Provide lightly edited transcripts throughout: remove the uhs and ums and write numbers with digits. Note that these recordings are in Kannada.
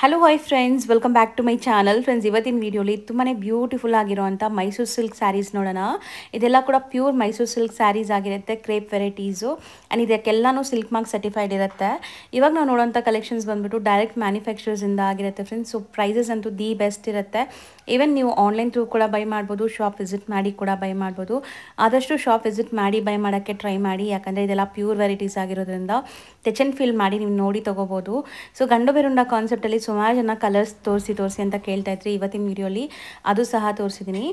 Hello hi friends, welcome back to my channel. Friends, ಇವತ್ತಿನ ವಿಡಿಯೋಲಿ ತುಂಬಾ ಬ್ಯೂಟಿಫುಲ್ ಆಗಿರುವಂಥ ಮೈಸೂರು ಸಿಲ್ಕ್ ಸ್ಯಾರೀಸ್ ನೋಡೋಣ. ಇದೆಲ್ಲ ಕೂಡ ಪ್ಯೂರ್ ಮೈಸೂರು ಸಿಲ್ಕ್ ಸ್ಯಾರೀಸ್ ಆಗಿರುತ್ತೆ, ಕ್ರೇಪ್ ವೆರೈಟೀಸು. ಆ್ಯಂಡ್ ಇದಕ್ಕೆಲ್ಲನೂ ಸಿಲ್ಕ್ ಮಾರ್ಕ್ ಸರ್ಟಿಫೈಡ್ ಇರುತ್ತೆ. ಇವಾಗ ನಾವು ನೋಡೋಂಥ ಕಲೆಕ್ಷನ್ಸ್ ಬಂದುಬಿಟ್ಟು ಡೈರೆಕ್ಟ್ ಮ್ಯಾನುಫ್ಯಾಕ್ಚರರ್ಸಿಂದ ಆಗಿರುತ್ತೆ ಫ್ರೆಂಡ್ಸ್. ಸೊ ಪ್ರೈಸಸ್ ಅಂತೂ ದಿ ಬೆಸ್ಟ್ ಇರುತ್ತೆ. ಈವನ್ ನೀವು ಆನ್ಲೈನ್ ಥ್ರೂ ಕೂಡ ಬೈ ಮಾಡ್ಬೋದು, ಶಾಪ್ ವಿಸಿಟ್ ಮಾಡಿ ಕೂಡ ಬೈ ಮಾಡ್ಬೋದು. ಆದಷ್ಟು ಶಾಪ್ ವಿಸಿಟ್ ಮಾಡಿ ಬೈ ಮಾಡೋಕ್ಕೆ ಟ್ರೈ ಮಾಡಿ, ಯಾಕಂದರೆ ಇದೆಲ್ಲ ಪ್ಯೂರ್ ವೆರೈಟೀಸ್ ಆಗಿರೋದ್ರಿಂದ ಟಚ್ ಆ್ಯಂಡ್ ಫೀಲ್ ಮಾಡಿ ನೀವು ನೋಡಿ ತೊಗೋಬೋದು. ಸೊ ಗಂಡು ಬೆರುಂಡ ಕಾನ್ಸೆಪ್ಟಲ್ಲಿ ಸುಮಾರು ಜನ ಕಲರ್ಸ್ ತೋರಿಸಿ ಅಂತ ಕೇಳ್ತಾ ಇದ್ರಿ. ಇವತ್ತಿನ ವಿಡಿಯೋಲಿ ಅದು ಸಹ ತೋರಿಸಿದ್ದೀನಿ.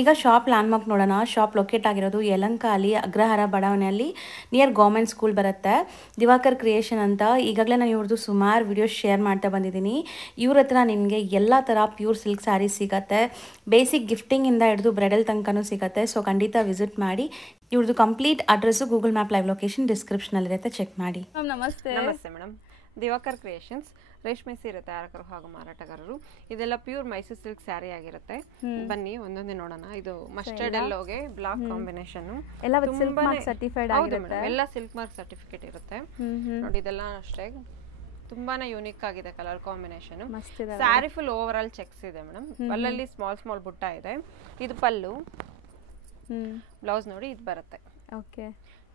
ಈಗ ಶಾಪ್ ಲ್ಯಾಂಡ್ಮಾರ್ಕ್ ನೋಡೋಣ. ಶಾಪ್ ಲೊಕೇಟ್ ಆಗಿರೋದು ಯಲಹಂಕಲ್ಲಿ ಅಗ್ರಹಾರ ಬಡಾವಣೆಯಲ್ಲಿ ನಿಯರ್ ಗೌರ್ಮೆಂಟ್ ಸ್ಕೂಲ್ ಬರುತ್ತೆ. ದಿವಾಕರ್ ಕ್ರಿಯೇಷನ್ ಅಂತ. ಈಗಾಗಲೇ ನಾನು ಇವ್ರದ್ದು ಸುಮಾರು ವಿಡಿಯೋಸ್ ಶೇರ್ ಮಾಡ್ತಾ ಬಂದಿದ್ದೀನಿ. ಇವ್ರ ಹತ್ರ ನಿಮಗೆ ಎಲ್ಲ ಥರ ಪ್ಯೂರ್ ಸಿಲ್ಕ್ ಸ್ಯಾರೀಸ್ ಸಿಗುತ್ತೆ. ಬೇಸಿಕ್ ಗಿಫ್ಟಿಂಗಿಂದ ಹಿಡಿದು ಬ್ರೈಡಲ್ ತನಕನೂ ಸಿಗುತ್ತೆ. ಸೊ ಖಂಡಿತ ವಿಸಿಟ್ ಮಾಡಿ. ಇವ್ರದ್ದು complete address Google map live location ಡಿಸ್ಕ್ರಿಪ್ಷನಲ್ಲಿರುತ್ತೆ, ಚೆಕ್ ಮಾಡಿ. ನಮಸ್ತೆ ಮೇಡಮ್. ದಿವಾಕರ್ ಕ್ರಿಯೇಷನ್ಸ್ ರೇಷ್ಮೆ ಸೀರೆ ತಯಾರಕರು ಹಾಗೂ ಮಾರಾಟಗಾರರು. ಇದೆಲ್ಲ ಪ್ಯೂರ್ ಮೈಸೂರು ಸಿಲ್ಕ್ ಸ್ಯಾರಿ ಆಗಿರುತ್ತೆ. ಬನ್ನಿ ಒಂದೊಂದೇ ನೋಡೋಣ. ಇದು ಮಸ್ಟರ್ಡ್ ಎಲ್ಲೋಗೆ ಬ್ಲಾಕ್ ಕಾಂಬಿನೇಷನ್, ಎಲ್ಲ ಸಿಲ್ಕ್ ಮಾರ್ಕ್ ಸರ್ಟಿಫೈಡ್ ಆಗಿರುತ್ತೆ. ಎಲ್ಲ ಸಿಲ್ಕ್ ಮಾರ್ಕ್ ಸರ್ಟಿಫಿಕೇಟ್ ಇರುತ್ತೆ ನೋಡಿ. ಇದೆಲ್ಲ ಅಷ್ಟೇ ತುಂಬಾನೇ ಯೂನಿಕ್ ಆಗಿದೆ colour combination. Sari full over all cheques ಇದೆ ಮೇಡಮ್. ಪಲ್ಲಲ್ಲಿ ಸ್ಮಾಲ್ ಸ್ಮಾಲ್ ಬುಟ್ಟ ಇದೆ. ಇದು ಪಲ್ಲು, ಬ್ಲೌಸ್ ನೋಡಿ ಇದು ಬರುತ್ತೆ. ಓಕೆ,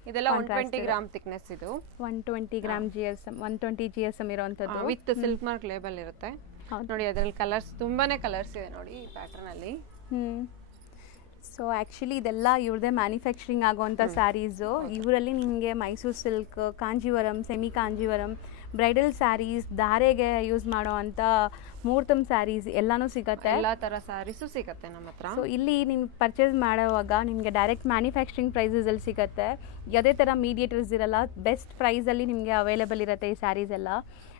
ಇದೆಲ್ಲ 120 ಗ್ರಾಮ್ ಥಿಕ್ನೆಸ್. ಇದು 120 ಗ್ರಾಮ್ GSM 120 GSM ಇರುವಂತದ್ದು ವಿತ್ ಸಿಲ್ಕ್ ಮಾರ್ಕ್ ಲೇಬಲ್ ಇರುತ್ತೆ ನೋಡಿ. ಅದರಲ್ಲಿ ಕಲರ್ಸ್ ತುಂಬಾನೇ ಕಲರ್ಸ್ ಇದೆ ನೋಡಿ ಈ ಪ್ಯಾಟರ್ನ್ ಅಲ್ಲಿ. ಸೊ ಆ್ಯಕ್ಚುಲಿ ಇದೆಲ್ಲ ಇವ್ರದೇ ಮ್ಯಾನುಫ್ಯಾಕ್ಚರಿಂಗ್ ಆಗುವಂಥ ಸ್ಯಾರೀಸು. ಇವರಲ್ಲಿ ನಿಮಗೆ Mysore silk, Kanjeevaram, semi Kanjeevaram, bridal sarees, ಧಾರೆಗೆ ಯೂಸ್ ಮಾಡೋ ಅಂಥ ಮುಹೂರ್ತಮ್ ಸ್ಯಾರೀಸ್ ಎಲ್ಲನೂ ಸಿಗುತ್ತೆ. ಎಲ್ಲ ಥರ ಸ್ಯಾರೀಸು ಸಿಗುತ್ತೆ ನಮ್ಮ ಹತ್ರ. ಸೊ ಇಲ್ಲಿ ನೀವು ಪರ್ಚೇಸ್ ಮಾಡುವಾಗ ನಿಮಗೆ ಡೈರೆಕ್ಟ್ ಮ್ಯಾನುಫ್ಯಾಕ್ಚರಿಂಗ್ ಪ್ರೈಸಸಲ್ಲಿ ಸಿಗುತ್ತೆ. ಯಾವುದೇ ಥರ ಮೀಡಿಯೇಟರ್ಸ್ ಇರಲ್ಲ. ಬೆಸ್ಟ್ ಪ್ರೈಸಲ್ಲಿ ನಿಮಗೆ ಅವೈಲೇಬಲ್ ಇರುತ್ತೆ ಈ ಸ್ಯಾರೀಸ್ ಎಲ್ಲ.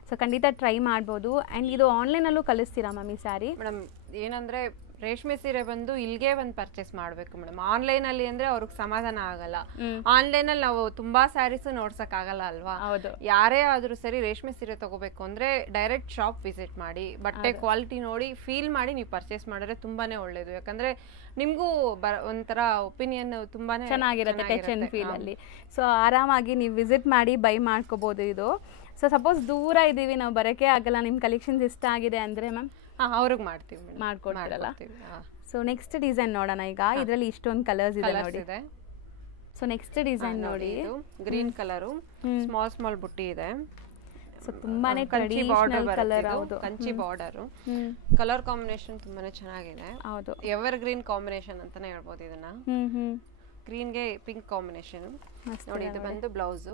ಸೊ ಖಂಡಿತ ಟ್ರೈ ಮಾಡ್ಬೋದು. ಆ್ಯಂಡ್ ಇದು ಆನ್ಲೈನಲ್ಲೂ ಕಳಿಸ್ತೀರಾ ಮ್ಯಾಮ್ ಈ ಸ್ಯಾರಿ? ಮೇಡಮ್ ಏನಂದರೆ ರೇಷ್ಮೆ ಸೀರೆ ಬಂದು ಇಲ್ಲಿಗೆ ಒಂದು ಪರ್ಚೇಸ್ ಮಾಡಬೇಕು ಮೇಡಮ್. ಆನ್ಲೈನಲ್ಲಿ ಅಂದರೆ ಅವ್ರಿಗೆ ಸಮಾಧಾನ ಆಗಲ್ಲ. ಆನ್ಲೈನಲ್ಲಿ ನಾವು ತುಂಬಾ ಸ್ಯಾರೀಸು ನೋಡ್ಸಕ್ ಆಗಲ್ಲ ಅಲ್ವಾ? ಹೌದು. ಯಾರೇ ಆದ್ರೂ ಸರಿ ರೇಷ್ಮೆ ಸೀರೆ ತಗೋಬೇಕು ಅಂದ್ರೆ ಡೈರೆಕ್ಟ್ ಶಾಪ್ ವಿಸಿಟ್ ಮಾಡಿ, ಬಟ್ಟೆ ಕ್ವಾಲಿಟಿ ನೋಡಿ ಫೀಲ್ ಮಾಡಿ ನೀವು ಪರ್ಚೇಸ್ ಮಾಡಿದ್ರೆ ತುಂಬಾನೇ ಒಳ್ಳೇದು. ಯಾಕಂದ್ರೆ ನಿಮ್ಗೂ ಒಂಥರ ಒಪಿನಿಯನ್ ತುಂಬಾನೇ ಚೆನ್ನಾಗಿರುತ್ತೆ ಟಚ್ ಅಂಡ್ ಫೀಲ್ ಅಲ್ಲಿ. ಸೊ ಆರಾಮಾಗಿ ನೀವು ವಿಸಿಟ್ ಮಾಡಿ ಬೈ ಮಾಡ್ಕೋಬಹುದು ಇದು. ಸೊ ಸಪೋಸ್ ದೂರ ಇದೀವಿ, ನಾವು ಬರೋಕೆ ಆಗಲ್ಲ, ನಿಮ್ಮ ಕಲೆಕ್ಷನ್ಸ್ ಇಷ್ಟ ಆಗಿದೆ ಅಂದ್ರೆ ಮ್ಯಾಮ್ ಅವ್ರಿಗೆ ಮಾಡ್ತೀವಿ, ಮಾಡ್ಕೊಡ್ತೀರಲ್ಲ. ಸೊ ನೆಕ್ಸ್ಟ್ ಡಿಸೈನ್ ನೋಡೋಣ. ಈಗ ಇದರಲ್ಲಿ ಇಷ್ಟೊಂದು ಕಲರ್ಸ್ ಇದೆ ನೋಡಿ. ಸೊ ನೆಕ್ಸ್ಟ್ ಡಿಸೈನ್ ನೋಡಿ, ಗ್ರೀನ್ ಕಲರು, ಸ್ಮಾಲ್ ಸ್ಮಾಲ್ ಬುಟ್ಟಿ ಇದೆ. ಸೊ ತುಂಬಾನೇ ಟ್ರೆಡಿಷನಲ್ ಕಲರ್. ಹೌದು, ಕಂಚಿ ಬಾರ್ಡರ್. ಕಲರ್ ಕಾಂಬಿನೇಷನ್ ತುಂಬಾನೇ ಚೆನ್ನಾಗಿದೆ. ಹೌದು, ಎವರ್ ಗ್ರೀನ್ ಕಾಂಬಿನೇಷನ್ ಅಂತಾನೆ ಹೇಳ್ಬೋದು ಇದನ್ನ. ಗ್ರೀನ್ ಗೆ ಪಿಂಕ್ ಕಾಂಬಿನೇಷನ್ ನೋಡಿ. ಇದು ಬಂದು blouse.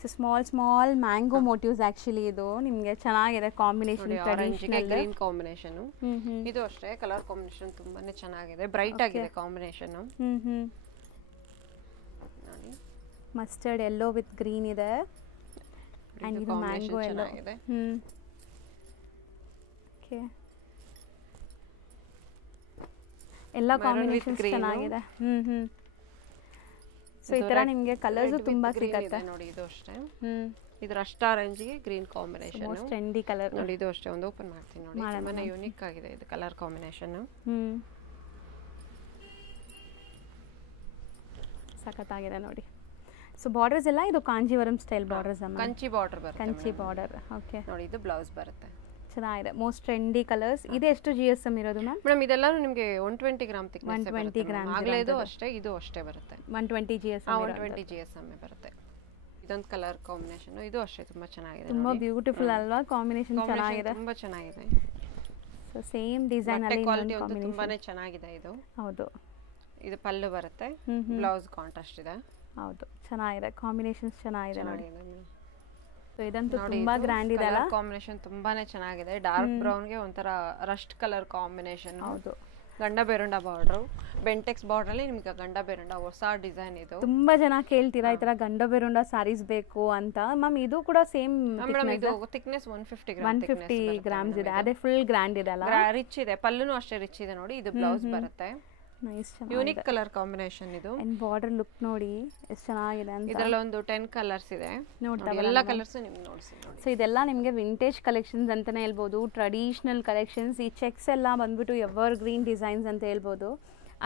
So small mango motives actually ಇದು ನಿಮಗೆ ಚೆನ್ನಾಗಿದೆ ಕಾಂಬಿನೇಷನ್. Traditional green combination. ಇದು ಅಷ್ಟೇ ಕಲರ್ ಕಾಂಬಿನೇಷನ್ ತುಂಬಾನೇ ಚೆನ್ನಾಗಿದೆ, ಬ್ರೈಟ್ ಆಗಿದೆ combination. Mustard yellow with green ಇದೆ. ಅಂಡ್ ಇದು ಮ್ಯಾಂಗೋ ಯೆಲ್ಲೋ ಇದೆ. ಓಕೆ, ಎಲ್ಲ ಕಾಂಬಿನೇಷನ್ಸ್ ಚೆನ್ನಾಗಿದೆ. ಸೊ ಈ ತರ ನಿಮಗೆ ಕಲರ್ಸ್ ತುಂಬಾ ಸಿಗುತ್ತೆ ನೋಡಿ. ಇದು ಅಷ್ಟೇ, ಇದು ರಸ್ಟ್ ಆರೆಂಜ್ ಗೆ green combination, most trendy colour ನೋಡಿ. ಇದು ಅಷ್ಟೇ, ಒಂದು ಓಪನ್ ಮಾಡ್ತೀನಿ ನೋಡಿ. ತುಂಬಾನೇ ಯೂನಿಕ್ ಆಗಿದೆ ಇದು ಕಲರ್ ಕಾಂಬಿನೇಷನ್. ಸಖತ್ತಾಗಿದೆ ನೋಡಿ. ಸೊ ಬಾರ್ಡರ್ಸ್ ಎಲ್ಲ ಇದು ಕಾಂಜೀವರಂ ಸ್ಟೈಲ್ ಬಾರ್ಡರ್ಸ್ ಅಮ್ಮ. ಕಂಚಿ ಬಾರ್ಡರ್ ಬರುತ್ತೆ. ಕಂಚಿ ಬಾರ್ಡರ್. ಓಕೆ ನೋಡಿ, ಇದು ಬ್ಲೌಸ್ ಬರುತ್ತೆ. ಚೆನ್ನಾಗಿದೆ, ಮೋಸ್ಟ್ ಟ್ರೆಂಡಿ ಕಲರ್ಸ್. ಇದು ಎಷ್ಟು GSM ಇರೋದು ಮ್ಯಾಮ್? ಮೇಡಮ್ ಇದೆಲ್ಲರೂ ನಿಮಗೆ 120 ಗ್ರಾಮ್ ಥಿಕ್ನೆಸ್. 120 ಗ್ರಾಮ್ ಆಗಲೇ ಇದು ಅಷ್ಟೇ, ಇದು ಅಷ್ಟೇ ಬರುತ್ತೆ. 120 GSM. 120 GSM ಬರುತ್ತೆ. ಇದೊಂದು ಕಲರ್ ಕಾಂಬಿನೇಷನ್. ಇದು ಅಷ್ಟೇ ತುಂಬಾ ಚೆನ್ನಾಗಿದೆ, ತುಂಬಾ ಬ್ಯೂಟಿಫುಲ್ ಅಲ್ವಾ? ಕಾಂಬಿನೇಷನ್ ಚೆನ್ನಾಗಿದೆ, ತುಂಬಾ ಚೆನ್ನಾಗಿದೆ. ಸೊ ಸೇಮ್ ಡಿಸೈನ್ ಅಲ್ಲಿ ಕ್ವಾಲಿಟಿ ಒಂದು ತುಂಬಾನೇ ಚೆನ್ನಾಗಿದೆ ಇದು. ಹೌದು, ಇದು ಪಲ್ಲು ಬರುತ್ತೆ, ಬ್ಲೌಸ್ ಕಾಂಟ್ರಾಸ್ಟ್ ಇದೆ. ಹೌದು, ಚೆನ್ನಾಗಿದೆ, ಕಾಂಬಿನೇಷನ್ಸ್ ಚೆನ್ನಾಗಿದೆ ನೋಡಿ. ಸೊ ಇದಂತೂ ತುಂಬಾ ಗ್ರ್ಯಾಂಡ್ ಇದೆ ಅಲ್ಲ? ಕಾಂಬಿನೇಷನ್ ತುಂಬಾನೇ ಚೆನ್ನಾಗಿದೆ. ಡಾರ್ಕ್ ಬ್ರೌನ್ ಗೆ ಒಂಥರ ರಸ್ಟ್ ಕಲರ್ ಕಾಂಬಿನೇಷನ್. ಹೌದು, ಗಂಡ ಬೇರುಂಡ ಬಾರ್ಡರ್, ಬೆಂಟೆಕ್ಸ್ ಬಾರ್ಡರ್ ಅಲ್ಲಿ ನಿಮಗೆ ಗಂಡ ಬೇರುಂಡ ಹೊಸ ಡಿಸೈನ್ ಇದು. ತುಂಬಾ ಜನ ಕೇಳ್ತೀರಾ ಈ ತರ ಗಂಡ ಬೇರುಂಡ ಸಾರೀಸ್ ಬೇಕು ಅಂತ. ಮ್ಯಾಮ್ ಇದು ಕೂಡ ಸೇಮ್ ಥಿಕ್ನೆಸ್ 150 ಗ್ರಾಮ್ಸ್ ಇದೆ. ಅದೇ ಫುಲ್ ಗ್ರ್ಯಾಂಡ್ ಇದೆ ಅಲ್ಲ? ರಿಚ್ ಇದೆ, ಪಲ್ಲುನು ಅಷ್ಟೇ ರಿಚ್ ಇದೆ ನೋಡಿ. ಇದು ಬ್ಲೌಸ್ ಬರುತ್ತೆ. ನೈಸ್, ಯೂನಿಕ್ ಕಲರ್ ಕಾಂಬಿನೇಷನ್ ಇದು. ಅಂಡ್ ಬಾರ್ಡರ್ ಲುಕ್ ನೋಡಿ ಎಷ್ಟು ಚೆನ್ನಾಗಿದೆ ಅಂತ. ಇದರಲ್ಲಿ ಒಂದು 10 ಕಲರ್ಸ್ ಇದೆ. ನೋಡ್ತಾ ಎಲ್ಲ ಕಲರ್ಸ್ ನಿಮಗೆ ನೋಡ್ಸಿ. ಸೊ ಇದೆಲ್ಲ ನಿಮಗೆ ವಿಂಟೇಜ್ ಕಲೆಕ್ಷನ್ಸ್ ಅಂತಾನೆ ಹೇಳ್ಬೋದು, ಟ್ರೆಡಿಷನಲ್ ಕಲೆಕ್ಷನ್ಸ್. ಈ ಚೆಕ್ಸ್ ಎಲ್ಲ ಬಂದ್ಬಿಟ್ಟು ಎವರ್ ಗ್ರೀನ್ ಡಿಸೈನ್ಸ್ ಅಂತ ಹೇಳ್ಬೋದು.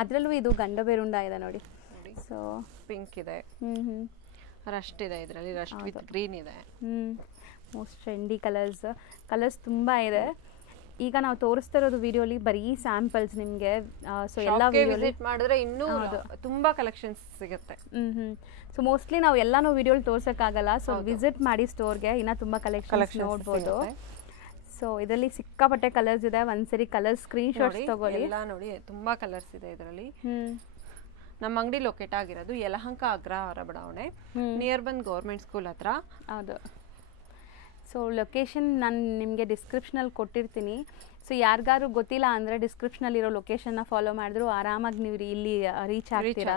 ಅದರಲ್ಲೂ ಇದು ಗಂಡ ಬೇರುಂಡ ಇದೆ ನೋಡಿ. ಸೊ ಪಿಂಕ್ ಇದೆ, ರಸ್ಟ್ ಇದೆ, ಇದರಲ್ಲಿ ರಸ್ಟ್ ವಿತ್ ಗ್ರೀನ್ ಇದೆ. ಮೋಸ್ಟ್ ಟ್ರೆಂಡಿ ಕಲರ್ಸ್ ತುಂಬ ಇದೆ. ಈಗ ನಾವು ತೋರಿಸ್ತಾ ಇರೋದು ವಿಡಿಯೋಲಿ ಬರೀ ಸ್ಯಾಂಪಲ್ಸ್ ನಿಮಗೆ. ಸೊ ಎಲ್ಲ ವಿಸಿಟ್ ಮಾಡಿದ್ರೆ ಇನ್ನೂ ತುಂಬಾ ಕಲೆಕ್ಷನ್ಸ್ ಸಿಗುತ್ತೆ. ಸೊ ಮೋಸ್ಟ್ಲಿ ನಾವು ಎಲ್ಲಾನು ವಿಡಿಯೋಲಿ ತೋರ್ಸೋಕ್ಕಾಗಲ್ಲ. ಸೊ ವಿಸಿಟ್ ಮಾಡಿ ಸ್ಟೋರ್ಗೆ, ಇನ್ನೂ ತುಂಬ ಕಲೆಕ್ಷನ್ಸ್ ನೋಡ್ಬೋದು. ಸೊ ಇದರಲ್ಲಿ ಸಿಕ್ಕಾಪಟ್ಟೆ ಕಲರ್ಸ್ ಇದೆ. ಒಂದ್ಸರಿ ಕಲರ್ ಸ್ಕ್ರೀನ್ ಶಾಟ್ಸ್ ತಗೊಳ್ಳಿ. ಎಲ್ಲ ನೋಡಿ ತುಂಬಾ ಕಲರ್ಸ್ ಇದೆ ಇದರಲ್ಲಿ. ನಮ್ಮ ಅಂಗಡಿ ಲೊಕೇಟ್ ಆಗಿರೋದು ಯಲಹಂಕ ಅಗ್ರಹಾರ ಬಡಾವಣೆ, ನಿಯರ್ ಬಂದ್ ಗೌರ್ಮೆಂಟ್ ಸ್ಕೂಲ್ ಹತ್ರ. ಹೌದು. ಸೊ ಲೊಕೇಶನ್ ನಾನು ನಿಮಗೆ ಡಿಸ್ಕ್ರಿಪ್ಷನಲ್ಲಿ ಕೊಟ್ಟಿರ್ತೀನಿ. ಸೊ ಯಾರಿಗಾರು ಗೊತ್ತಿಲ್ಲ ಅಂದರೆ ಡಿಸ್ಕ್ರಿಪ್ಷನಲ್ಲಿರೋ ಲೊಕೇಶನ್ನ ಫಾಲೋ ಮಾಡಿದ್ರು ಆರಾಮಾಗಿ ನೀವು ಇಲ್ಲಿ ರೀಚ್ ಆಗ್ತೀರಾ.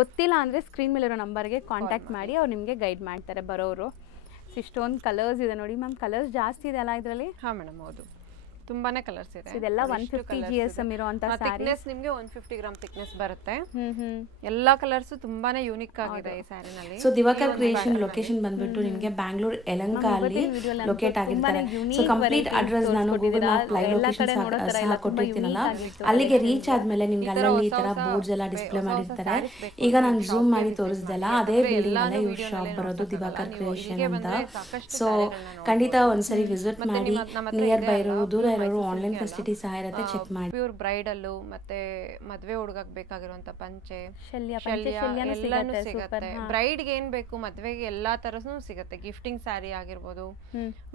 ಗೊತ್ತಿಲ್ಲ ಅಂದರೆ ಸ್ಕ್ರೀನ್ ಮೇಲಿರೋ ನಂಬರ್ಗೆ ಕಾಂಟ್ಯಾಕ್ಟ್ ಮಾಡಿ ಅವ್ರು ನಿಮಗೆ ಗೈಡ್ ಮಾಡ್ತಾರೆ ಬರೋರು. ಇಷ್ಟೊಂದು ಕಲರ್ಸ್ ಇದೆ ನೋಡಿ ಮ್ಯಾಮ್. ಕಲರ್ಸ್ ಜಾಸ್ತಿ ಇದೆ ಅಲ್ಲ ಇದರಲ್ಲಿ? ಹಾಂ ಮೇಡಮ್, ಹೌದು, ತುಂಬಾನೇ ಕಲರ್ಸ್ ಇದೆ. ಇದೆಲ್ಲ 150 GSM ಇರುವಂತ ಥಿಕ್ನೆಸ್ ನಿಮಗೆ 150 ಗ್ರಾಮ್ ಥಿಕ್ನೆಸ್ ಬರುತ್ತೆ. ಎಲ್ಲಾ ಕಲರ್ಸ್ ತುಂಬಾನೇ ಯೂನಿಕ್ ಆಗಿದೆ ಈ ಸ್ಯಾರಿನಲ್ಲಿ. ಸೊ ದಿವಾಕರ್ ಕ್ರಿಯೇಷನ್ ಲೊಕೇಶನ್ ಬಂದ್ಬಿಟ್ಟು ನಿಮಗೆ ಬ್ಯಾಂಗ್ಳೂರ್ ಯಲಹಂಕ ಅಲ್ಲಿ ಲೊಕೇಟ್ ಆಗಿರ್ತಾರೆ. ಸೊ ಕಂಪ್ಲೀಟ್ ಅಡ್ರೆಸ್ ನಾನು ಗೂಗಲ್ ಮ್ಯಾಪ್ ಲೈವ್ ಲೊಕೇಶನ್ ಸಹ ಕೊಟ್ಟಿರ್ತೀನಲ್ಲ, ಅಲ್ಲಿಗೆ ರೀಚ್ ಆದ್ಮೇಲೆ ನಿಮ್ಗೆ ಅಲ್ಲಲ್ಲಿ ಈ ತರ ಬೋರ್ಡ್ಸ್ ಎಲ್ಲ ಡಿಸ್ಪ್ಲೇ ಮಾಡಿರ್ತಾರೆ. ಈಗ ನಾನು ಝೂಮ್ ಮಾಡಿ ತೋರಿಸ್ದಲ್ಲ, ಅದೇ ಬಿಲ್ಡಿಂಗ್ ಅಲ್ಲೇ ಇವ್ರ ಶಾಪ್ ಬರೋದು ದಿವಾಕರ್ ಕ್ರಿಯೇಷನ್ ಅಂತ. ಸೊ ಖಂಡಿತ ಒಂದ್ಸರಿ ವಿಸಿಟ್ ಮಾಡಿ. ನಿಯರ್ ಬೈ ಇರೋರು, ದೂರ ಇರೋರು ಆನ್ಲೈನ್ ಫೆಸಿಲಿಟಿ ಸಹ ಇರುತ್ತೆ, ಚೆಕ್ ಮಾಡಿ. ಪ್ಯೂರ್ ಬ್ರೈಡಲ್ಲು ಮತ್ತೆ ಮದ್ವೆ ಹುಡುಗಕ್ಕೆ ಬೇಕಾಗಿರುವಂತ ಪಂಚೆ, ಶಲ್ಯ ಎಲ್ಲಾನು ಸಿಗುತ್ತೆ. ಬ್ರೈಡ್ಗೆ ಏನ್ ಬೇಕು ಮದ್ವೆಗೆ ಎಲ್ಲಾ ತರನು ಸಿಗುತ್ತೆ. ಗಿಫ್ಟಿಂಗ್ ಸ್ಯಾರಿ ಆಗಿರ್ಬೋದು,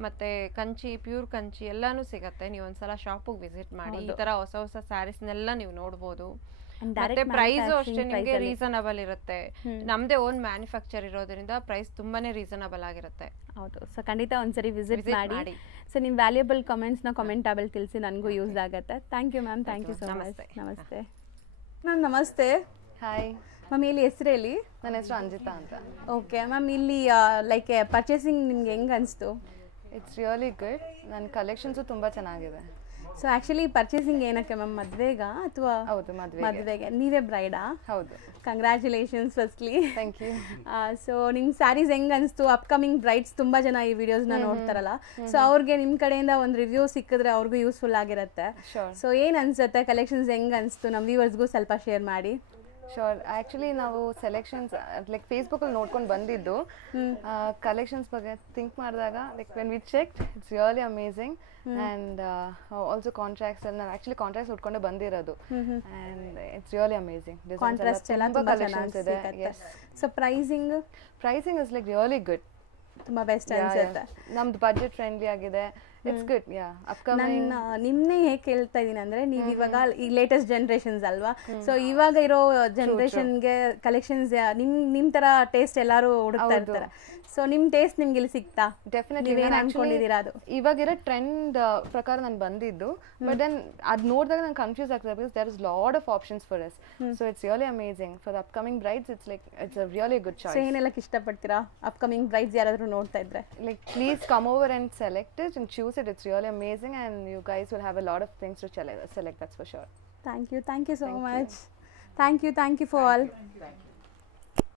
ಮತ್ತೆ ಕಂಚಿ, ಪ್ಯೂರ್ ಕಂಚಿ ಎಲ್ಲಾನು ಸಿಗುತ್ತೆ. ನೀವು ಒಂದ್ಸಲ ಶಾಪಿಗೆ ವಿಸಿಟ್ ಮಾಡಿ, ಈ ತರ ಹೊಸ ಹೊಸ ಸ್ಯಾರೀಸ್ನೆಲ್ಲ ನೀವು ನೋಡ್ಬೋದು. ಮತ್ತೆ ಪ್ರೈಸ್ ಅಷ್ಟೇ ನಿಮ್ಗೆ ರೀಸನಬಲ್ ಇರುತ್ತೆ. ನಮ್ದೇ ಓನ್ ಮ್ಯಾನುಫ್ಯಾಕ್ಚರ್ ಇರೋದ್ರಿಂದ ಪ್ರೈಸ್ ತುಂಬಾನೇ ರೀಸನಬಲ್ ಆಗಿರುತ್ತೆ. ಹೌದು. ಸೊ ಖಂಡಿತ ಒಂದ್ಸರಿ ವಿಸಿಟ್ ಮಾಡಿ. ಸೊ ನಿಮ್ಮ ವ್ಯಾಲ್ಯೂಬಲ್ ಕಮೆಂಟ್ಸ್ನ ಕಮೆಂಟಬಲ್ ತಿಳಿಸಿ, ನನಗೂ ಯೂಸ್ ಆಗುತ್ತೆ. Thank you ma'am. Thank you so much. ನಮಸ್ತೆ ಮ್ಯಾಮ್. ನಮಸ್ತೆ. Hi ma'am. ಇಲ್ಲಿ ಹೆಸರು ಹೇಳಿ. ನನ್ನ ಹೆಸರು ಅಂಜಿತಾ ಅಂತ. Okay ma'am. ಇಲ್ಲಿ ಲೈಕ್ ಪರ್ಚೇಸಿಂಗ್ ನಿಮ್ಗೆ ಹೆಂಗೆ ಅನಿಸ್ತು? It's really good. ನನ್ನ ಕಲೆಕ್ಷನ್ಸು ತುಂಬ ಚೆನ್ನಾಗಿದೆ. ಸೊ ಆ್ಯಕ್ಚುಲಿ ಪರ್ಚೇಸಿಂಗ್ ಏನಕ್ಕೆ ಮ್ಯಾಮ್? ಮದುವೆಗಾ ಅಥವಾ? ಹೌದು, ಮದುವೆಗೆ. ನೀವೇ ಬ್ರೈಡಾ? ಹೌದು. Congratulations firstly. Thank you. So ನಿಮ್ಮ ಸ್ಯಾರೀಸ್ ಹೆಂಗೆ ಅನಿಸ್ತು? ಅಪ್ಕಮಿಂಗ್ ಬ್ರೈಡ್ಸ್ ತುಂಬ ಜನ ಈ ವಿಡಿಯೋಸ್ನ ನೋಡ್ತಾರಲ್ಲ, ಸೊ ಅವ್ರಿಗೆ ನಿಮ್ಮ ಕಡೆಯಿಂದ ಒಂದು ರಿವ್ಯೂ ಸಿಕ್ಕಿದ್ರೆ ಅವ್ರಿಗೂ ಯೂಸ್ಫುಲ್ ಆಗಿರುತ್ತೆ. ಸೊ ಏನು ಅನಿಸುತ್ತೆ? ಕಲೆಕ್ಷನ್ಸ್ ಹೆಂಗೆ ಅನಿಸ್ತು? ನಮ್ಮ ವ್ಯೂವರ್ಸ್ಗೂ ಸ್ವಲ್ಪ ಶೇರ್ ಮಾಡಿ. ಶೋರ್. ಆ್ಯಕ್ಚುಲಿ ನಾವು ಸೆಲೆಕ್ಷನ್ಸ್ ಲೈಕ್ ಫೇಸ್ಬುಕ್ಕಲ್ಲಿ ನೋಡ್ಕೊಂಡು ಬಂದಿದ್ದು. ಕಲೆಕ್ಷನ್ಸ್ ಬಗ್ಗೆ ಥಿಂಕ್ ಮಾಡಿದಾಗ like when we check, it's really amazing. And also contracts ನಾನು ಆ್ಯಕ್ಚುಲಿ ಕಾಂಟ್ರಾಕ್ಟ್ಸ್ ಉಟ್ಕೊಂಡೆ ಬಂದಿರೋದು. And it's really amazing. Contrast ಎಲ್ಲ ತುಂಬ ಕಲೆಕ್ಷನ್ಸ್ ಇದೆ. So pricing is like really good. ತುಂಬ ಬೆಸ್ಟ್ ಅನ್ಸುತ್ತೆ. ನಮ್ದು ಬಜೆಟ್ ಫ್ರೆಂಡ್ಲಿ ಆಗಿದೆ. It's good. ಯಾ. ಅಪ್ಕಮಿಂಗ್ ನಿಮ್ಮನ್ನೇ ಹೇಗೆ ಕೇಳ್ತಾ ಇದ್ದೀನಿ ಅಂದರೆ, ನೀವು ಇವಾಗ ಈ ಲೇಟೆಸ್ಟ್ ಜನ್ರೇಷನ್ಸ್ ಅಲ್ವಾ, ಸೊ ಇವಾಗ ಇರೋ ಜನ್ರೇಷನ್ಗೆ ಕಲೆಕ್ಷನ್ಸ್ ನಿಮ್ಮ ಥರ ಟೇಸ್ಟ್ ಎಲ್ಲರೂ ಹುಡುಕ್ತಾ ಇರ್ತಾರೆ. ಸೊ ನಿಮ್ಮ ಟೇಸ್ಟ್ ನಿಮ್ಗೆ ಇಲ್ಲಿ ಸಿಗ್ತಾ? ಡೆಫಿನೆಟ್ಲಿ. ನೀವೇನು ಅನ್ಕೊಂಡಿದ್ದೀರಾ? ಅದು ಇವಾಗಿರೋ ಟ್ರೆಂಡ್ ಪ್ರಕಾರ ನಾನು ಬಂದಿದ್ದು. ಬಟ್ ದೆನ್ ಅದು ನೋಡಿದಾಗ ನಾನು ಕನ್ಫ್ಯೂಸ್ ಆಗ್ತದೆ, because there is lot of options for us. So it's really amazing. For the upcoming brides it's like it's a really good choice. So ಏನೆಲ್ಲ ಇಷ್ಟಪಡ್ತೀರಾ ಅಪ್ಕಮಿಂಗ್ ಬ್ರೈಡ್ಸ್ ಯಾರಾದರೂ ನೋಡ್ತಾ ಇದ್ರೆ? Like please come over and select it and choose it. It's really amazing and you guys will have a lot of things to select, that's for sure. Thank you so much. Thank you for all.